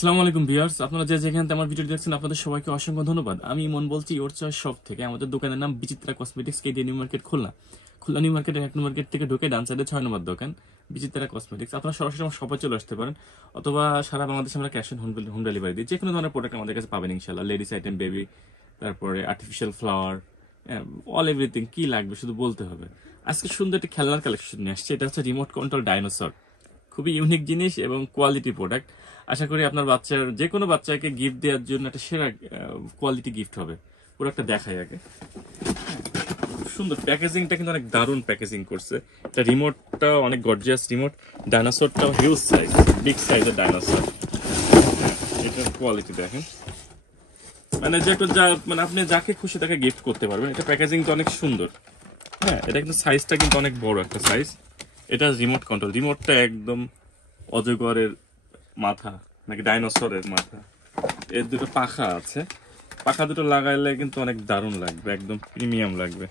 আসসালামু আলাইকুম ভিউয়ার্স, আপনারা যে যেখান থেকে আমার ভিডিওটি দেখছেন আপনাদের সবাইকে অসংখ্য ধন্যবাদ। আমি ইমন বলছি ইওর চয়েস শপ থেকে। আমাদের দোকানের নাম Bichitra cosmetics, KD new market, Khulna. Khulna new মার্কেটের 1 নম্বর গেট থেকে ঢুকে ডান সাইডে 6 নম্বর দোকান বিচিত্রা কসমেটিক্স। আপনারা সরাসরি আমার শপে চলে আসতে পারেন, অথবা সারা বাংলাদেশে আমরা ক্যাশ অন হোম ডেলিভারি দিই। যে কোনো ধরনের প্রোডাক্ট আমাদের কাছে পাবেন ইনশাআল্লাহ। লেডিস আইটেম, বেবি, তারপরে আর্টিফিশিয়াল ফ্লাওয়ার, অল এভরিথিং কি লাগবে শুধু বলতে হবে। আজকে সুন্দর একটি খেলনার কালেকশন নিয়ে আসছে। এটা হচ্ছে রিমোট কন্ট্রোল ডাইনোসর। খুবই ইউনিক জিনিস এবং কোয়ালিটি প্রোডাক্ট। আশা করি আপনার বাচ্চার যে কোনো বাচ্চাকে গিফট দেওয়ার জন্য একটা সেরা কোয়ালিটি গিফট হবে। প্রোডাক্টটা দেখাই আগে। খুব সুন্দর প্যাকেজিংটা, কিন্তু অনেক দারুণ প্যাকেজিং করছে। এটা রিমোটটা অনেক গর্জিয়াস রিমোট। ডাইনোসরটাও হিউজ সাইজ, বিগ সাইজের ডাইনোসর। এটার কোয়ালিটি দেখেন, মানে যে মানে আপনি যাকে খুশি তাকে গিফট করতে পারবেন। এটা প্যাকেজিংটা অনেক সুন্দর। হ্যাঁ, এটা কিন্তু সাইজটা কিন্তু অনেক বড় একটা সাইজ। এটা রিমোট কন্ট্রোল। রিমোটটা একদম অজগরের মাথা নাকি ডাইনোসরের মাথা। এর দুটো পাখা আছে, পাখা দুটো লাগাইলে কিন্তু অনেক দারুণ লাগবে, একদম প্রিমিয়াম লাগবে।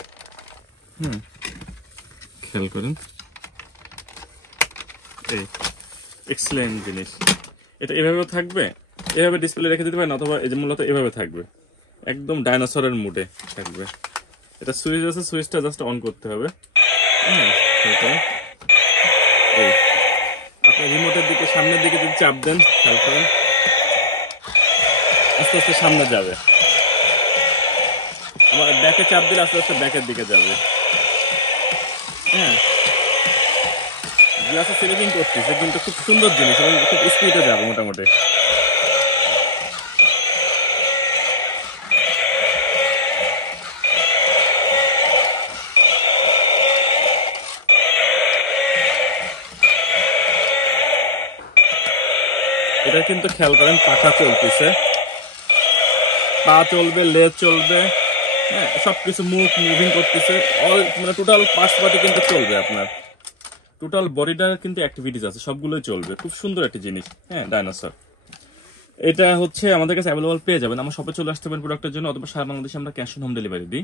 খেয়াল করেন, এই এক্সেলেন্ট জিনিস। এটা এভাবে থাকবে, এভাবে ডিসপ্লে রেখে দিতে পারেন, অথবা এই যে মূলত এভাবে থাকবে, একদম ডাইনোসরের মুডে থাকবে। এটা সুইচ আছে, সুইচটা জাস্ট অন করতে হবে। আপনার রিমোটের দিকে সামনের দিকে যদি চাপ দেন, খেয়াল করেন আস্তে আস্তে সামনে যাবে। আমার ব্যাকে চাপ দিলে আস্তে আস্তে ব্যাকের দিকে যাবে। হ্যাঁ, গ্লাসে সিলিং করতেছে, কিন্তু খুব সুন্দর জিনিস এবং খুব স্পিডে যাবে মোটামুটি। এটা কিন্তু খেয়াল করেন, পাখা চলতেছে, পা চলবে, লেজ চলবে, হ্যাঁ সবকিছু মুভিং করতেছে। অল মানে টোটাল পার্টস বডি কিন্তু চলবে, আপনার টোটাল বডিটার কিন্তু অ্যাক্টিভিটিস আছে, সবগুলোই চলবে। খুব সুন্দর একটা জিনিস। হ্যাঁ, ডাইনোসর। এটা হচ্ছে আমাদের কাছে অ্যাভেলেবল পেয়ে যাবেন। আমার শপে চলে আসতে পারেন প্রোডাক্টের জন্য, অথবা সারা বাংলাদেশে আমরা ক্যাশ অন হোম ডেলিভারি দিই।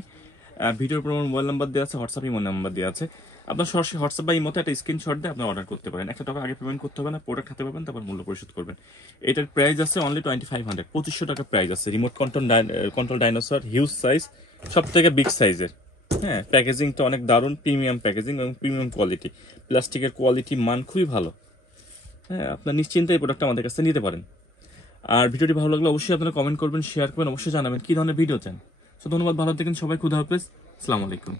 ভিডিওর উপর আমার মোবাইল নাম্বার দেওয়া আছে, হোয়াটসঅ্যাপ ইমো নাম্বার দেওয়া আছে। আপনার সরাসরি হোয়াটসঅ্যাপ বা ইমোতে একটা স্ক্রিনশট দিয়ে আপনার অর্ডার করতে পারেন। 1 টাকা আগে পেমেন্ট করতে হবে না, প্রোডাক্ট হাতে পাবেন, তারপর মূল্য পরিশোধ করবেন। এটার প্রাইস আছে অনলি 2500, 2500 টাকা প্রাইস আছে। Remote control dinosaur, huge size, সব থেকে বিগ সাইজের। হ্যাঁ, প্যাকেজিংটা অনেক দারুণ, প্রিমিয়াম প্যাকেজিং এবং প্রিমিয়াম কোয়ালিটি। প্লাস্টিকের কোয়ালিটি মান খুবই ভালো। হ্যাঁ, আপনার নিশ্চিন্তে এই প্রোডাক্টটা আমাদের কাছে নিতে পারেন। আর ভিডিওটি ভালো লাগলে অবশ্যই আপনারা কমেন্ট করবেন, শেয়ার করবেন, অবশ্যই জানাবেন কি ধরনের ভিডিও চান। তো ধন্যবাদ, ভালো থাকেন সবাই, খুদা হাফেজ, আসসালামু আলাইকুম।